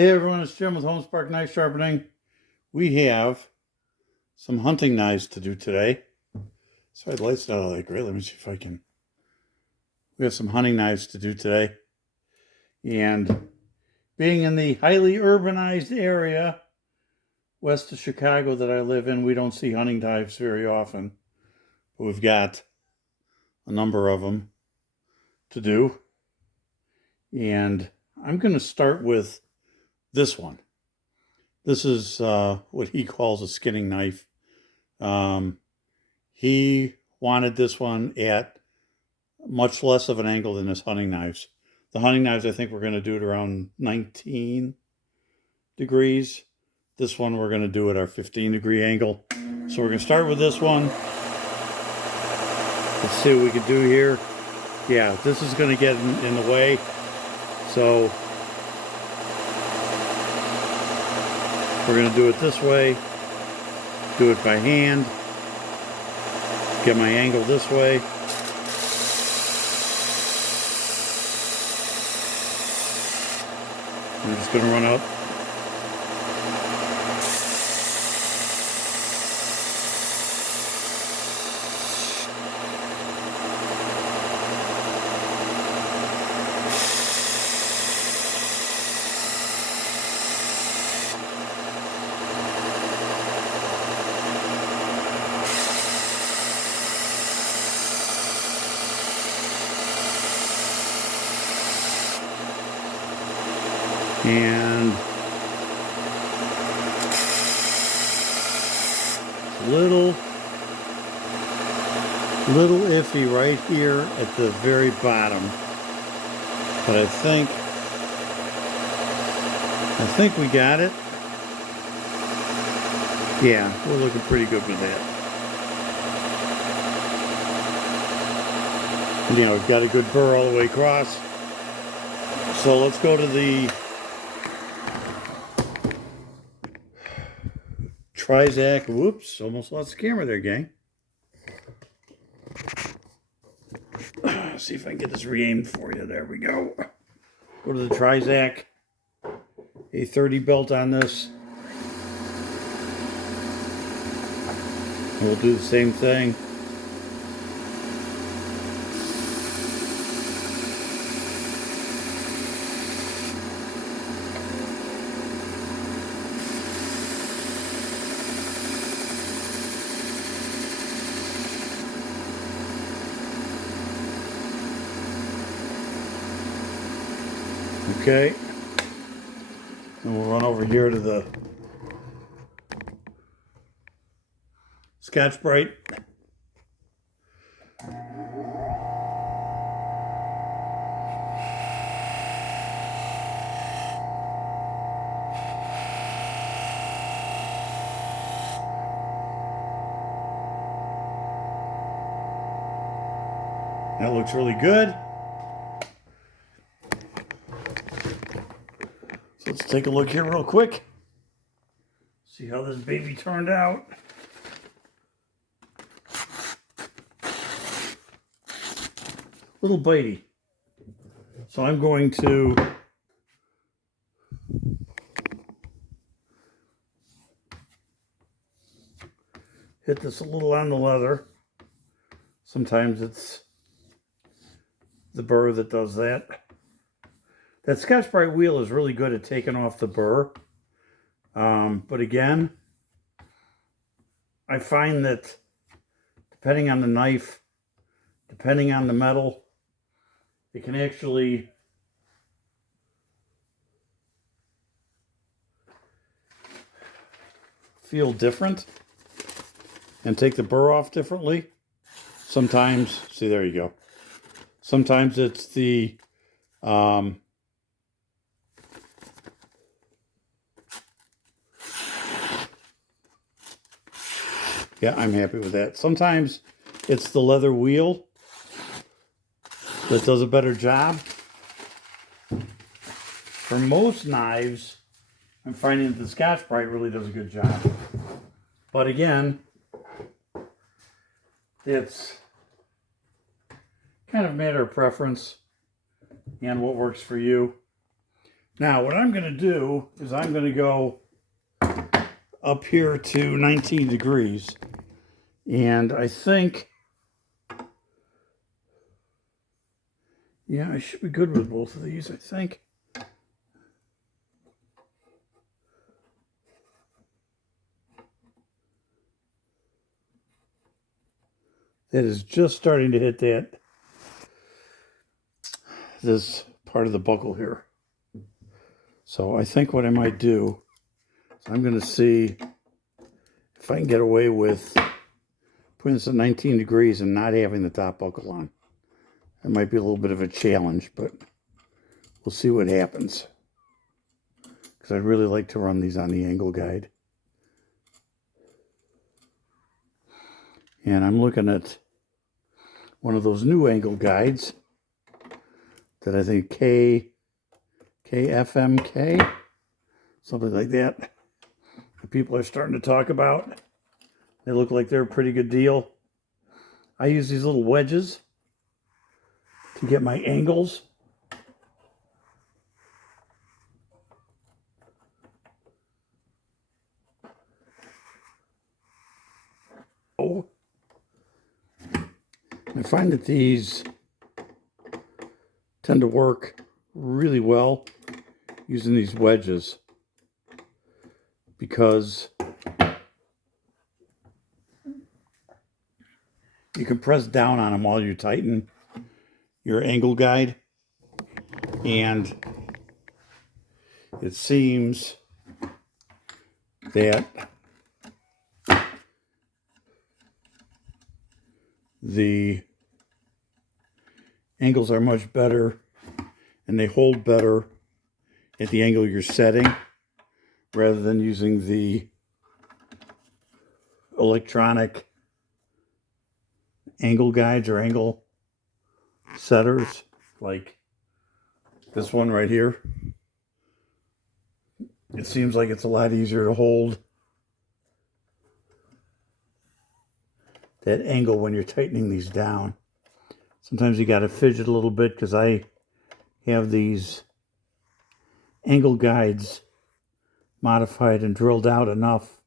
Hey everyone, it's Jim with Homespark Knife Sharpening. We have some hunting knives to do today. Sorry, the light's not all that great. Let me see if I can. We have some hunting knives to do today. And being in the highly urbanized area west of Chicago that I live in, we don't see hunting knives very often. But we've got a number of them to do. And I'm going to start with this one. This is what he calls a skinning knife. He wanted this one at much less of an angle than his hunting knives. The hunting knives, I think we're going to do it around 19 degrees. This one we're going to do at our 15-degree angle. So we're going to start with this one. Let's see what we can do here. Yeah, this is going to get in the way. So we're going to do it this way, do it by hand, get my angle this way. I'm just going to run up. And little iffy right here at the very bottom, but I think we got it. Yeah, we're looking pretty good with that. You know, we've got a good burr all the way across. So let's go to the Trizac. Whoops, almost lost the camera there, gang. See if I can get this re-aimed for you. There we go. Go to the Trizac. A 30 belt on this. And we'll do the same thing. Okay, and we'll run over here to the Scotch-Brite. That looks really good. So let's take a look here real quick. See how this baby turned out. Little bitey. So I'm going to hit this a little on the leather. Sometimes it's the burr that does that. That Scotch-Brite wheel is really good at taking off the burr. But again, I find that depending on the knife, depending on the metal, it can actually feel different and take the burr off differently. Sometimes, see, there you go. Sometimes it's the yeah, I'm happy with that. Sometimes it's the leather wheel that does a better job. For most knives, I'm finding that the Scotch-Brite really does a good job. But again, it's kind of a matter of preference and what works for you. Now, what I'm going to do is I'm going to go up here to 19 degrees. And I think, yeah, I should be good with both of these, I think. That is just starting to hit this part of the buckle here. So I think what I might do is I'm going to see if I can get away with putting this at 19 degrees and not having the top buckle on. That might be a little bit of a challenge, but we'll see what happens. Because I'd really like to run these on the angle guide. And I'm looking at one of those new angle guides that I think KFMK, something like that, the people are starting to talk about. They look like they're a pretty good deal. I use these little wedges to get my angles. Oh, I find that these tend to work really well using these wedges because you can press down on them while you tighten your angle guide, and it seems that the angles are much better and they hold better at the angle you're setting rather than using the electronic angle guides or angle setters like this one right here. It seems like it's a lot easier to hold that angle when you're tightening these down. Sometimes you got to fidget a little bit because I have these angle guides modified and drilled out enough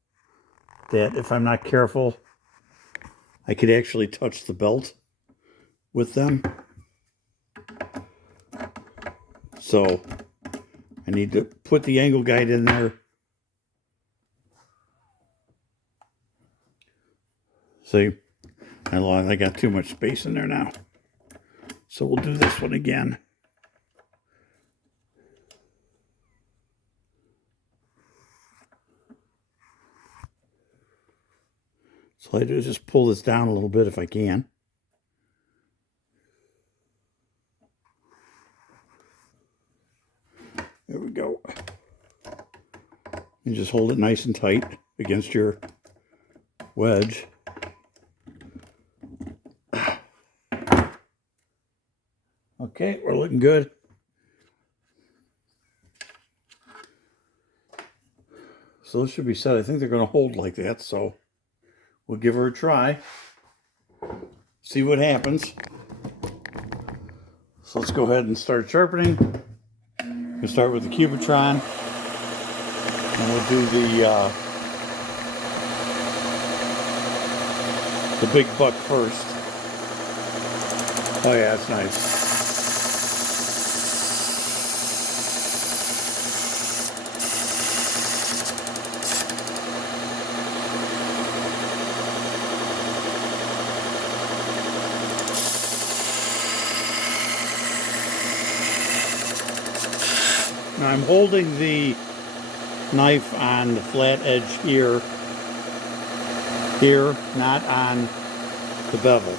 that if I'm not careful, I could actually touch the belt with them. So I need to put the angle guide in there. See, I got too much space in there now. So we'll do this one again. So I do is just pull this down a little bit if I can. There we go. And just hold it nice and tight against your wedge. Okay, we're looking good. So this should be set. I think they're going to hold like that, so we'll give her a try. See what happens. So let's go ahead and start sharpening. We'll start with the Cubitron, and we'll do the big buck first. Oh yeah, that's nice. Now I'm holding the knife on the flat edge here, not on the bevel.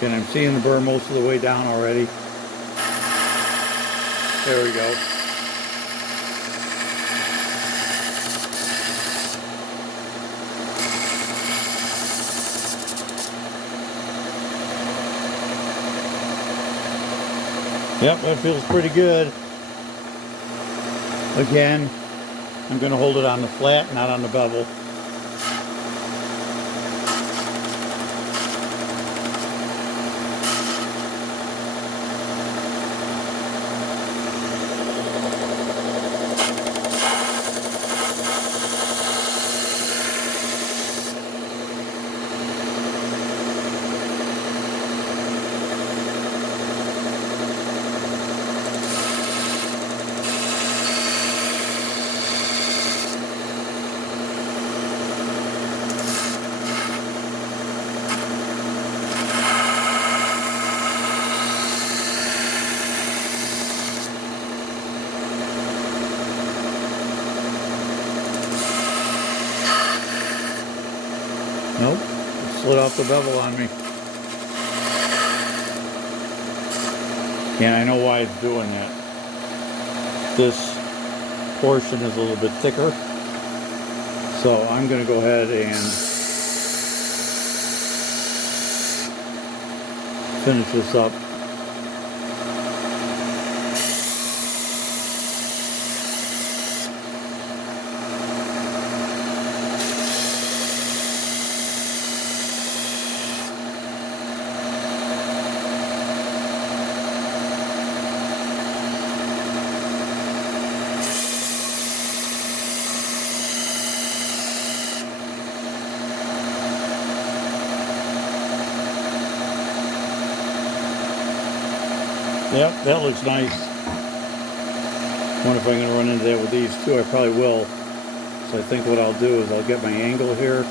And I'm seeing the burr most of the way down already. There we go. Yep, that feels pretty good. Again, I'm going to hold it on the flat, not on the bevel. Nope, it slid off the bevel on me. And I know why it's doing that. This portion is a little bit thicker. So I'm going to go ahead and finish this up. Yep, that looks nice. Wonder if I'm going to run into that with these too. I probably will. So I think what I'll do is I'll get my angle here.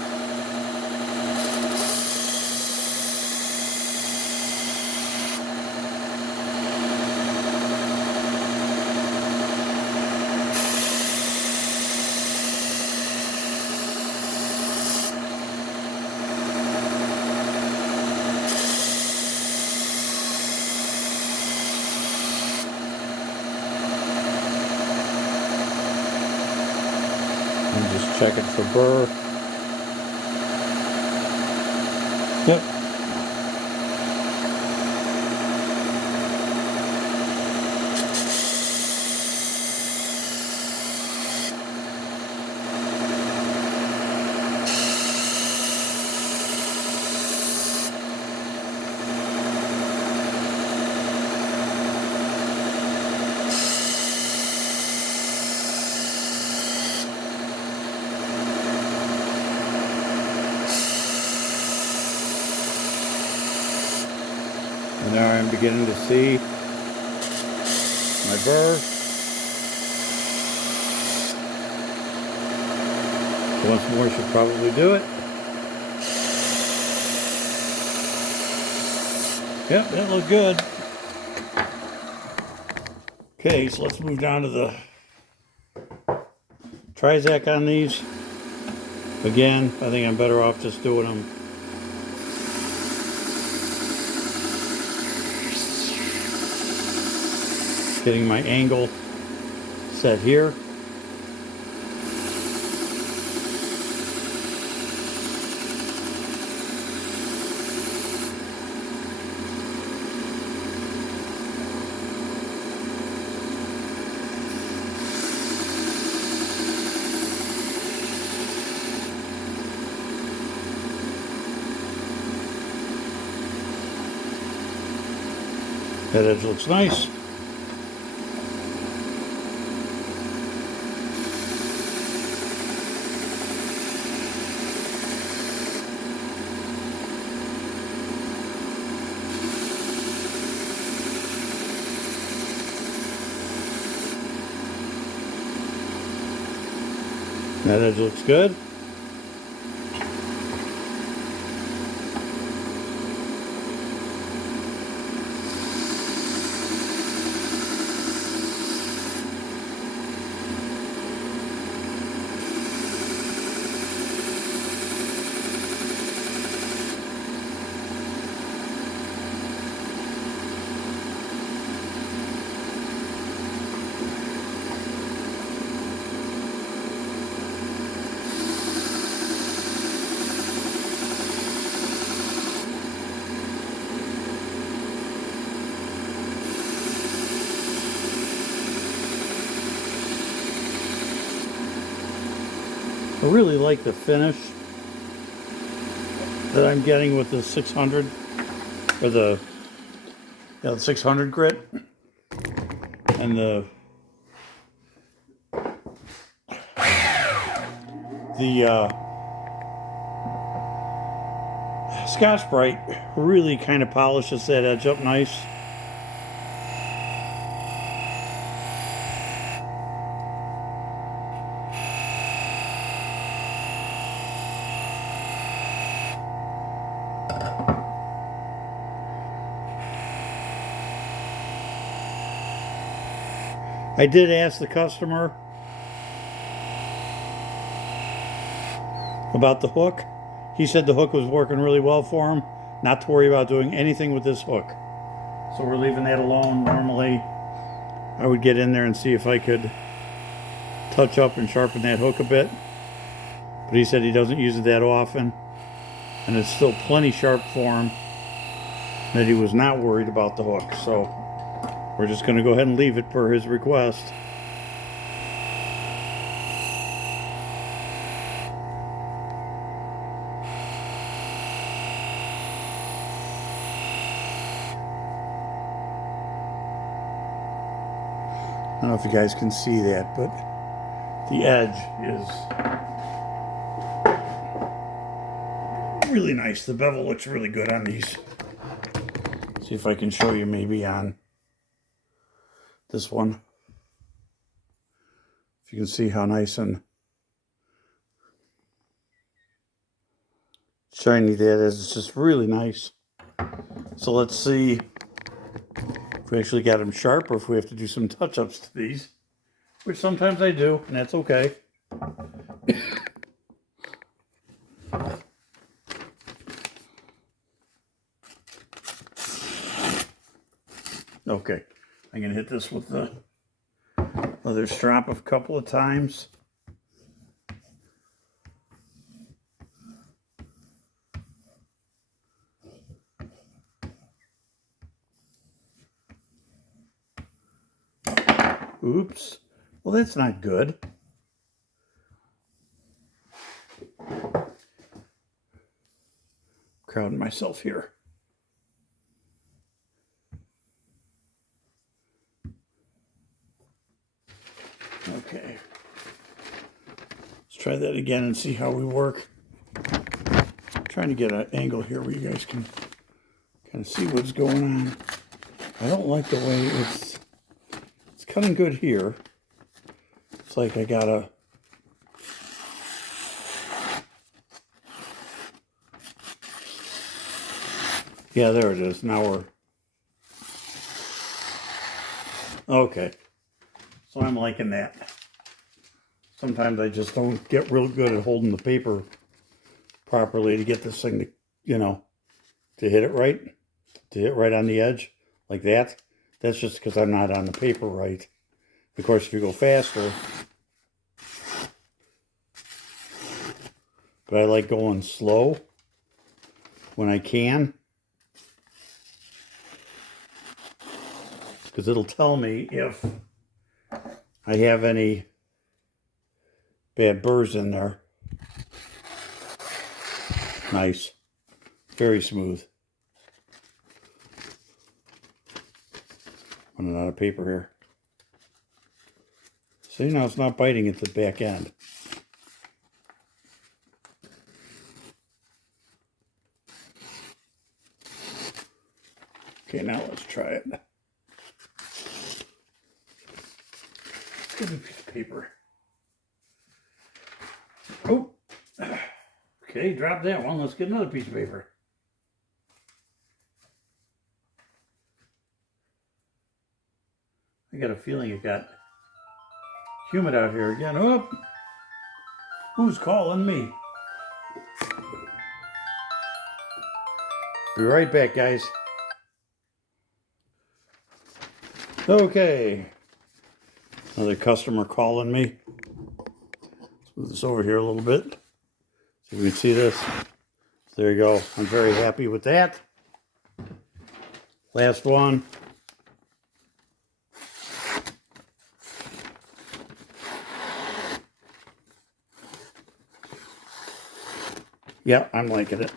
And just check it for burr. Yep. And now I'm beginning to see my burr. Once more should probably do it. Yep, that looked good. Okay, so let's move down to the Trizac on these. Again, I think I'm better off just doing them getting my angle set here. That edge looks nice. That edge looks good. I really like the finish that I'm getting with the 600 or the 600 grit and the Scotch-Brite really kind of polishes that edge up nice. I did ask the customer about the hook. He said the hook was working really well for him, not to worry about doing anything with this hook. So we're leaving that alone. Normally, I would get in there and see if I could touch up and sharpen that hook a bit. But he said he doesn't use it that often, and it's still plenty sharp for him, that he was not worried about the hook. So we're just going to go ahead and leave it per his request. I don't know if you guys can see that, but the edge is really nice. The bevel looks really good on these. See if I can show you maybe on this one. If you can see how nice and shiny that is. It's just really nice. So let's see if we actually got them sharp or if we have to do some touch-ups to these, which sometimes I do, and that's okay. Okay, I'm going to hit this with the leather strap a couple of times. Oops. Well, that's not good. Crowding myself here. Okay. Let's try that again and see how we work. I'm trying to get an angle here where you guys can kind of see what's going on. I don't like the way it's cutting good here. It's like I gotta yeah, there it is. Now we're okay. So I'm liking that. Sometimes I just don't get real good at holding the paper properly to get this thing to, you know, to hit it right. To hit right on the edge like that. That's just because I'm not on the paper right. Of course, if you go faster, but I like going slow when I can, because it'll tell me if I have any bad burrs in there. Nice. Very smooth. Running out of paper here. See, now it's not biting at the back end. Okay, now let's try it. Let's get a piece of paper. Oh, okay, drop that one. Let's get another piece of paper. I got a feeling it got humid out here again. Oh, who's calling me? Be right back, guys. Okay. Another customer calling me. Let's move this over here a little bit so we can see this. So there you go. I'm very happy with that. Last one. Yeah, I'm liking it.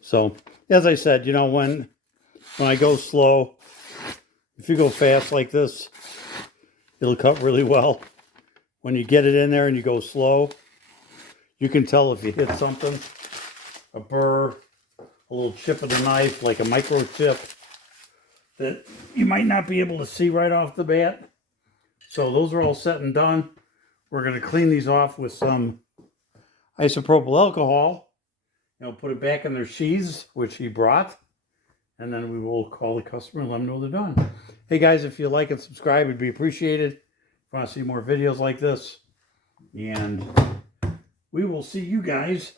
So, as I said, you know, when I go slow, if you go fast like this, it'll cut really well. When you get it in there and you go slow, you can tell if you hit something, a burr, a little chip of the knife, like a micro chip, that you might not be able to see right off the bat. So those are all set and done. We're going to clean these off with some isopropyl alcohol. You know, put it back in their sheaths, which he brought. And then we will call the customer and let them know they're done. Hey guys, if you like and subscribe, it'd be appreciated. If you want to see more videos like this. And we will see you guys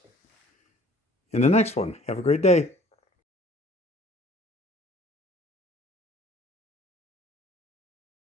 in the next one. Have a great day.